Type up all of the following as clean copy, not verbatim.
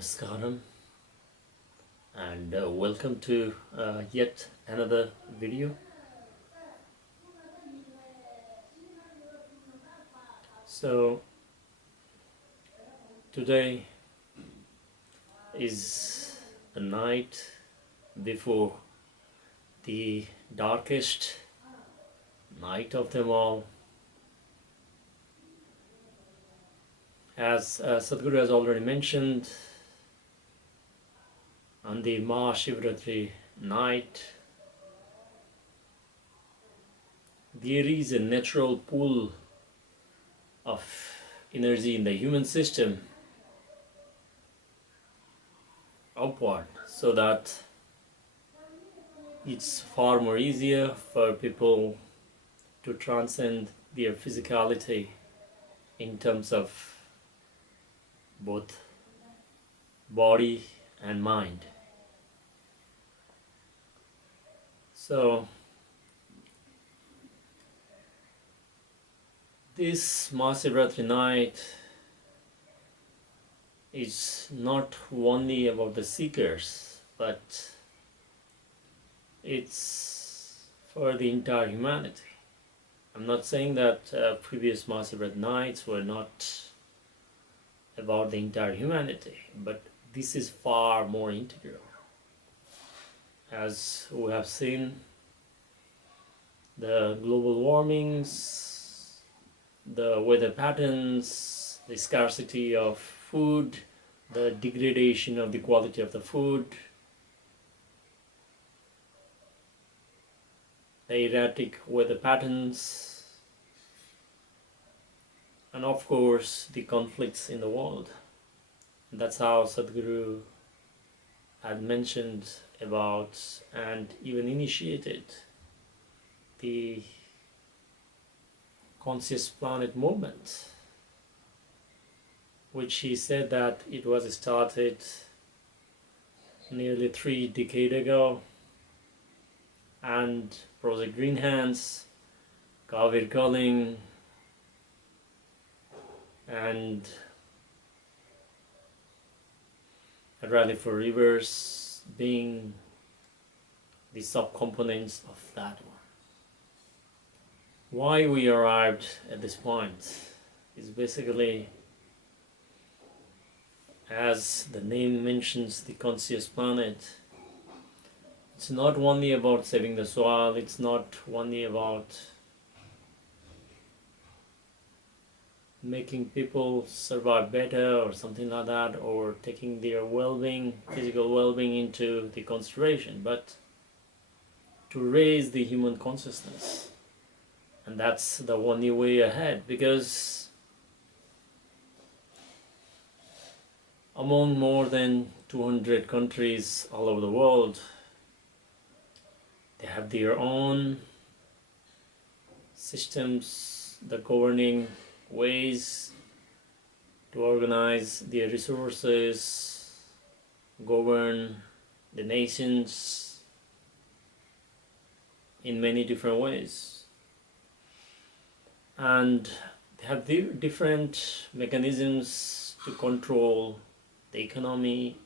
Namaskaram and welcome to yet another video. So today is the night before the darkest night of them all. As Sadhguru has already mentioned, on the Mahashivratri night, there is a natural pull of energy in the human system upward, so that it's far more easier for people to transcend their physicality in terms of both body and mind. So this Mahashivratri night is not only about the seekers, but it's for the entire humanity. I'm not saying that previous Mahashivratri nights were not about the entire humanity, but this is far more integral. As we have seen, the global warmings, the weather patterns, the scarcity of food, the degradation of the quality of the food, the erratic weather patterns, and of course the conflicts in the world. That's how Sadhguru had mentioned about and even initiated the conscious planet movement, which he said that it was started nearly 3 decades ago, and Project Green Hands, Kavir Calling, and a Rally for Rivers being the subcomponents of that one. Why we arrived at this point is basically, as the name mentions, the conscious planet. It's not only about saving the soil, it's not only about making people survive better or something like that, or taking their well-being, physical well-being into the consideration, but to raise the human consciousness. And that's the only way ahead, because among more than 200 countries all over the world, they have their own systems, the governing ways to organize their resources, govern the nations in many different ways. And they have different mechanisms to control the economy,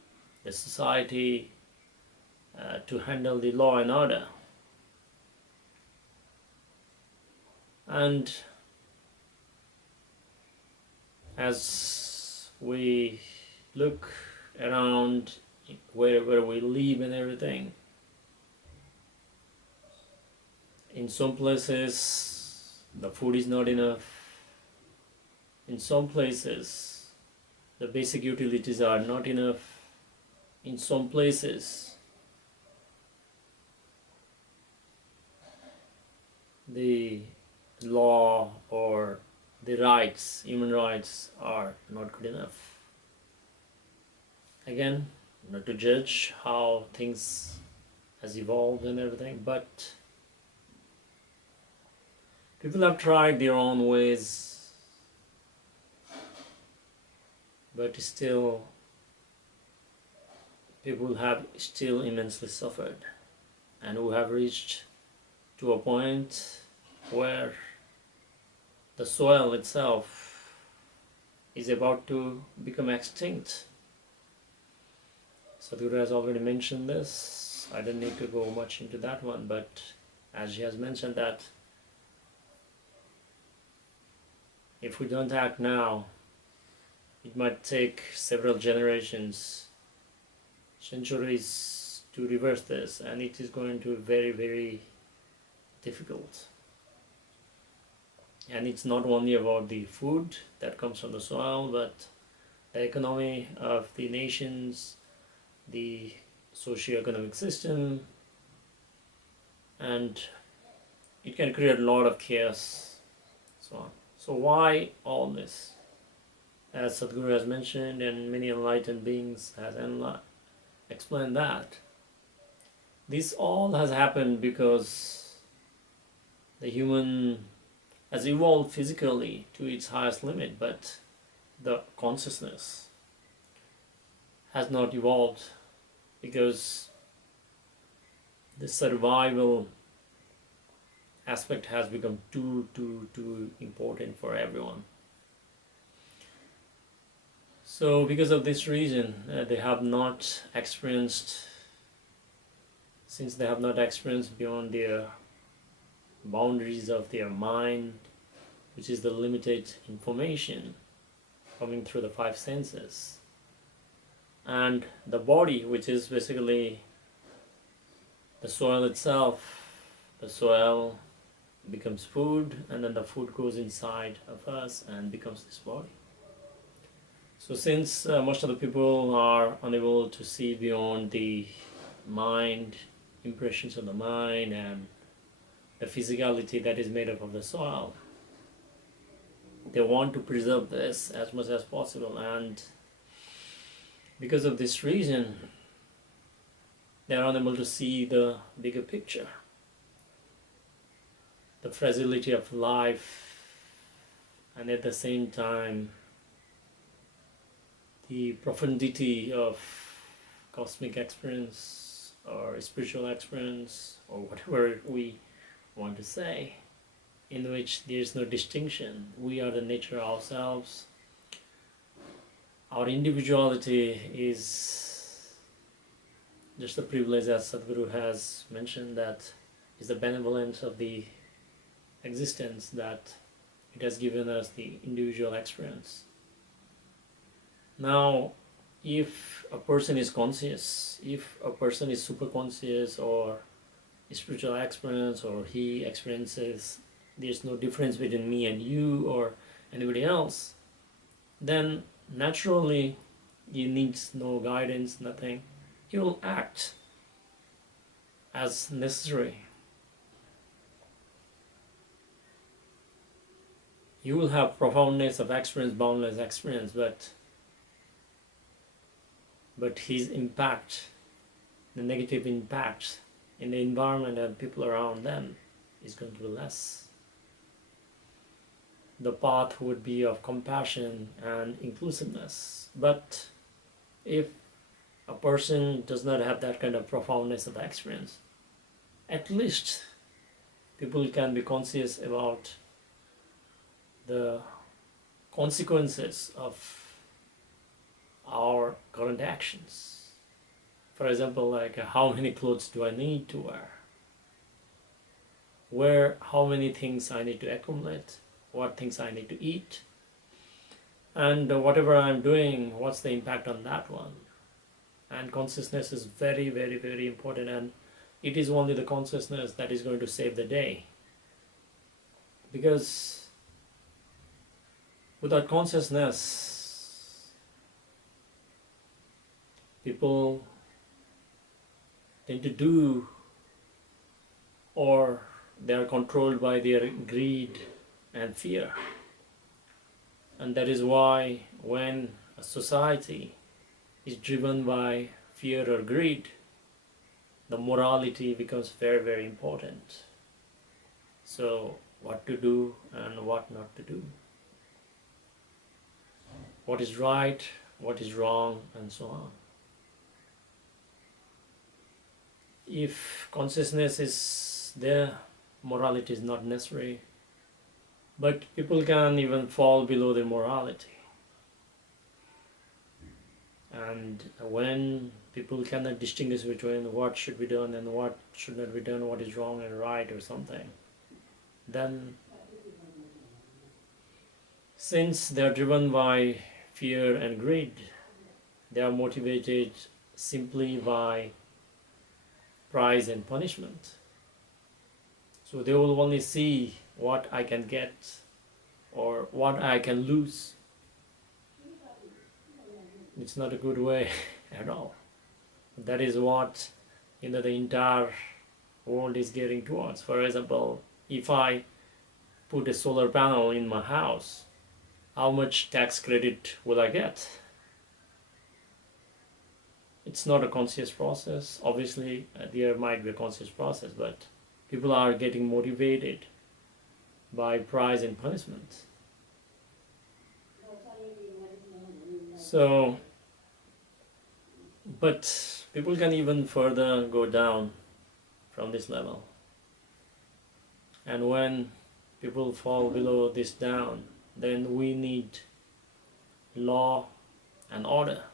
the society, to handle the law and order. And as we look around wherever we live and everything, in some places the food is not enough. In some places the basic utilities are not enough. In some places the law or the rights, human rights, are not good enough. Again, not to judge how things has evolved and everything, but people have tried their own ways, but still people have still immensely suffered, and we have reached to a point where the soil itself is about to become extinct. Sadhguru has already mentioned this. I don't need to go much into that one, but as he has mentioned that if we don't act now, it might take several generations, centuries to reverse this, and it is going to be very, very difficult. And it's not only about the food that comes from the soil, but the economy of the nations, the socio-economic system, and it can create a lot of chaos, so on. So why all this? As Sadhguru has mentioned, and many enlightened beings has explained that this all has happened because the human has evolved physically to its highest limit, but the consciousness has not evolved because the survival aspect has become too important for everyone. So because of this reason, they have not experienced, since they have not experienced beyond their boundaries of their mind, which is the limited information coming through the five senses, and the body, which is basically the soil itself. The soil becomes food, and then the food goes inside of us and becomes this body. So since most of the people are unable to see beyond the mind, impressions of the mind, and the physicality that is made up of the soil, they want to preserve this as much as possible, and because of this reason, they are unable to see the bigger picture, the fragility of life, and at the same time, the profundity of cosmic experience or spiritual experience, or whatever we want to say, in which there is no distinction. We are the nature ourselves. Our individuality is just a privilege, as Sadhguru has mentioned, that is the benevolence of the existence, that it has given us the individual experience. Now, if a person is conscious, if a person is super conscious or spiritual experience, or he experiences there's no difference between me and you or anybody else, then naturally he needs no guidance, nothing. He will act as necessary. You will have profoundness of experience, boundless experience, but his impact, the negative impact in the environment and people around them is going to be less. The path would be of compassion and inclusiveness. But if a person does not have that kind of profoundness of experience, at least people can be conscious about the consequences of our current actions. For example, like how many clothes do I need to wear? How many things I need to accumulate? What things I need to eat? And whatever I'm doing, what's the impact on that one? And consciousness is very, very, very important, and it is only the consciousness that is going to save the day. Because without consciousness, people tend to do, or they are controlled by their greed and fear. And that is why when a society is driven by fear or greed, the morality becomes very, very important. So what to do and what not to do, what is right, what is wrong, and so on. If consciousness is there, morality is not necessary. But people can even fall below their morality. And when people cannot distinguish between what should be done and what should not be done, what is wrong and right or something, then since they are driven by fear and greed, they are motivated simply by prize and punishment. So they will only see what I can get or what I can lose. It's not a good way at all. That is what the entire world is getting towards. For example, if I put a solar panel in my house, how much tax credit will I get? It's not a conscious process. Obviously, there might be a conscious process, but people are getting motivated by prize and punishment. So, but people can even further go down from this level. And when people fall below this down, then we need law and order.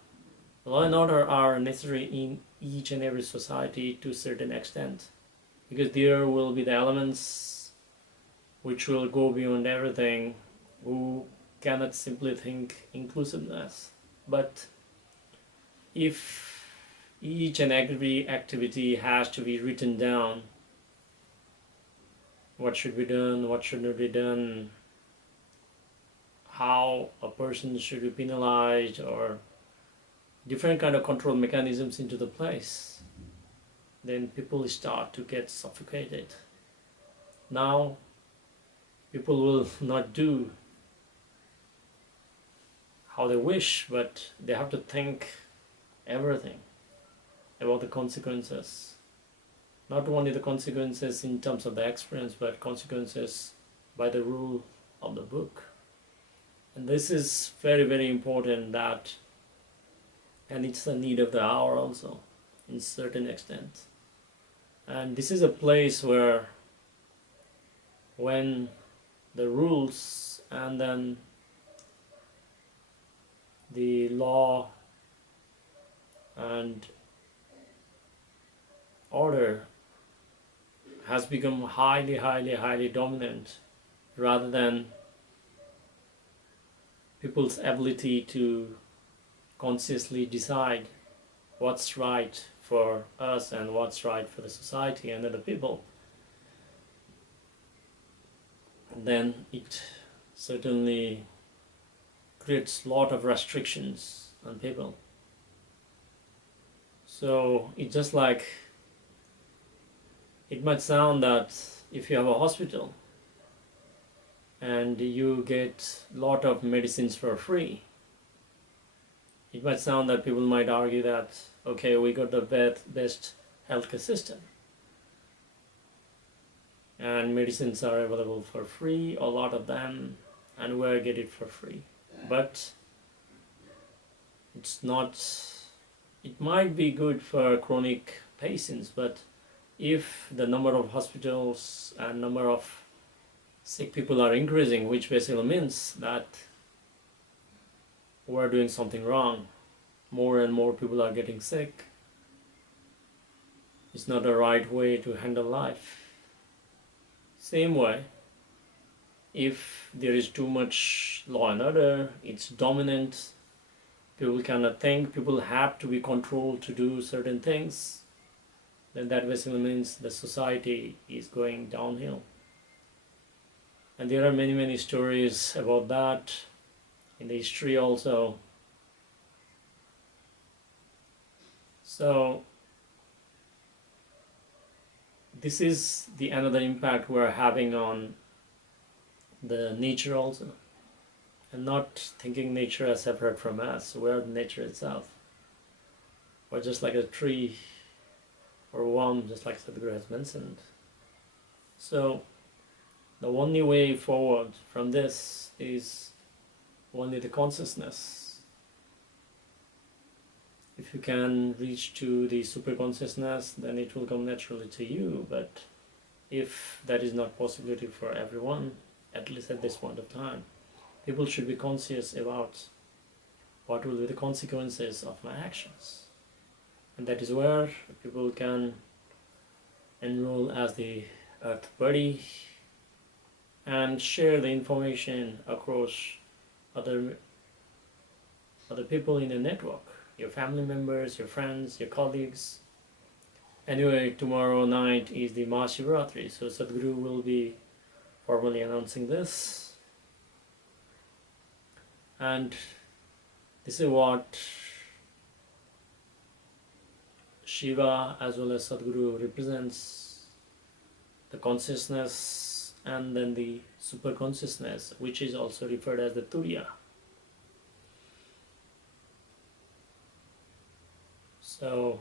Law and order are necessary in each and every society to a certain extent, because there will be the elements which will go beyond everything, who cannot simply think inclusiveness. But if each and every activity has to be written down, what should be done, what should not be done, how a person should be penalized, or different kind of control mechanisms into the place, then people start to get suffocated. Now people will not do how they wish, but they have to think everything about the consequences. Not only the consequences in terms of the experience, but consequences by the rule of the book. And this is very, very important, that, and it's the need of the hour also, in certain extent. And this is a place where, when the rules and then the law and order has become highly, highly, highly dominant, rather than people's ability to consciously decide what's right for us and what's right for the society and other people, then it certainly creates a lot of restrictions on people. So it's just like, it might sound that if you have a hospital and you get a lot of medicines for free, it might sound that people might argue that, okay, we got the best healthcare system and medicines are available for free, a lot of them, and we get it for free. But it's not, it might be good for chronic patients, but if the number of hospitals and number of sick people are increasing, which basically means that we're doing something wrong, more and more people are getting sick, it's not the right way to handle life. Same way, if there is too much law and order, it's dominant, people cannot think, people have to be controlled to do certain things, then that basically means the society is going downhill. And there are many, many stories about that in the history also. So this is the another impact we're having on the nature also, and not thinking nature as separate from us. We're nature itself. We're just like a tree or one, just like Sadhguru has mentioned. So the only way forward from this is only the consciousness. If you can reach to the super consciousness, then it will come naturally to you. But if that is not possibility for everyone, at least at this point of time, people should be conscious about what will be the consequences of my actions. And that is where people can enroll as the Earth Buddy and share the information across other people in the network, your family members, your friends, your colleagues. Anyway, tomorrow night is the Mahashivratri, so Sadhguru will be formally announcing this. And this is what Shiva as well as Sadhguru represents, the consciousness and then the super consciousness, which is also referred as the Turiya. So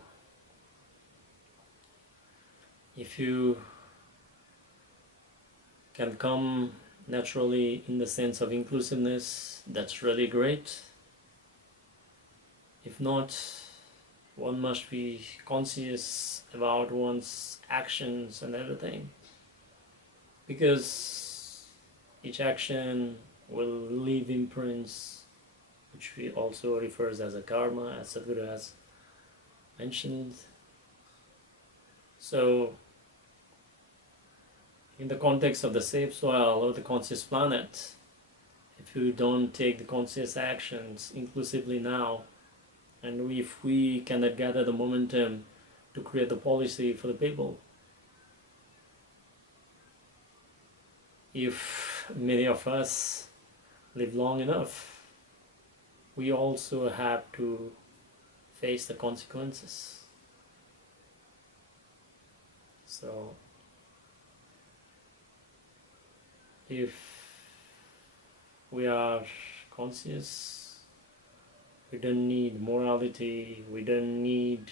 if you can come naturally in the sense of inclusiveness, that's really great. If not, one must be conscious about one's actions and everything, because each action will leave imprints, which we also refers as a karma, as Sadhguru has mentioned. So in the context of the safe soil or the conscious planet, if you don't take the conscious actions inclusively now, and if we cannot gather the momentum to create the policy for the people, if many of us live long enough, we also have to face the consequences. So if we are conscious, we don't need morality, we don't need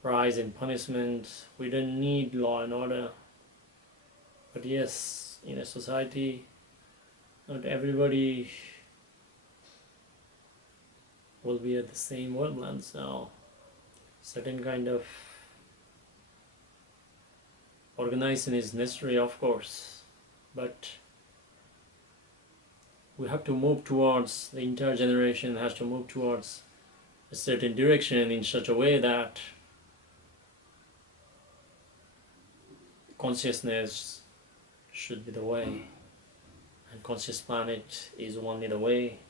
prize and punishment, we don't need law and order. But yes, in a society, not everybody will be at the same wavelength, so certain kind of organization is necessary, of course, but we have to move towards, the entire generation has to move towards a certain direction in such a way that consciousness should be the way, and conscious planet is only the way.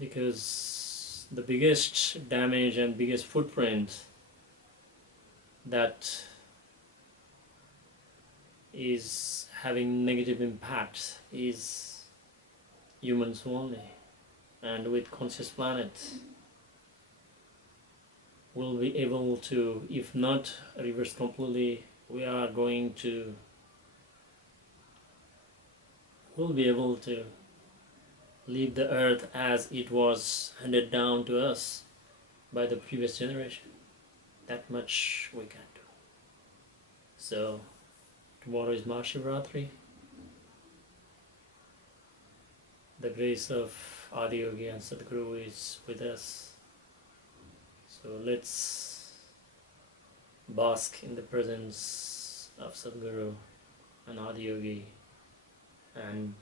Because the biggest damage and biggest footprint that is having negative impact is humans only. And with conscious planet, we'll be able to, if not reverse completely, we'll be able to leave the earth as it was handed down to us by the previous generation. That much we can do. So tomorrow is Mahashivratri. The grace of Adi Yogi and Sadhguru is with us. So let's bask in the presence of Sadhguru and Adi Yogi, and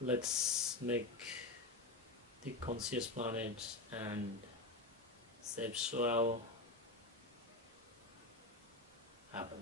let's make the conscious planet and safe soil happen.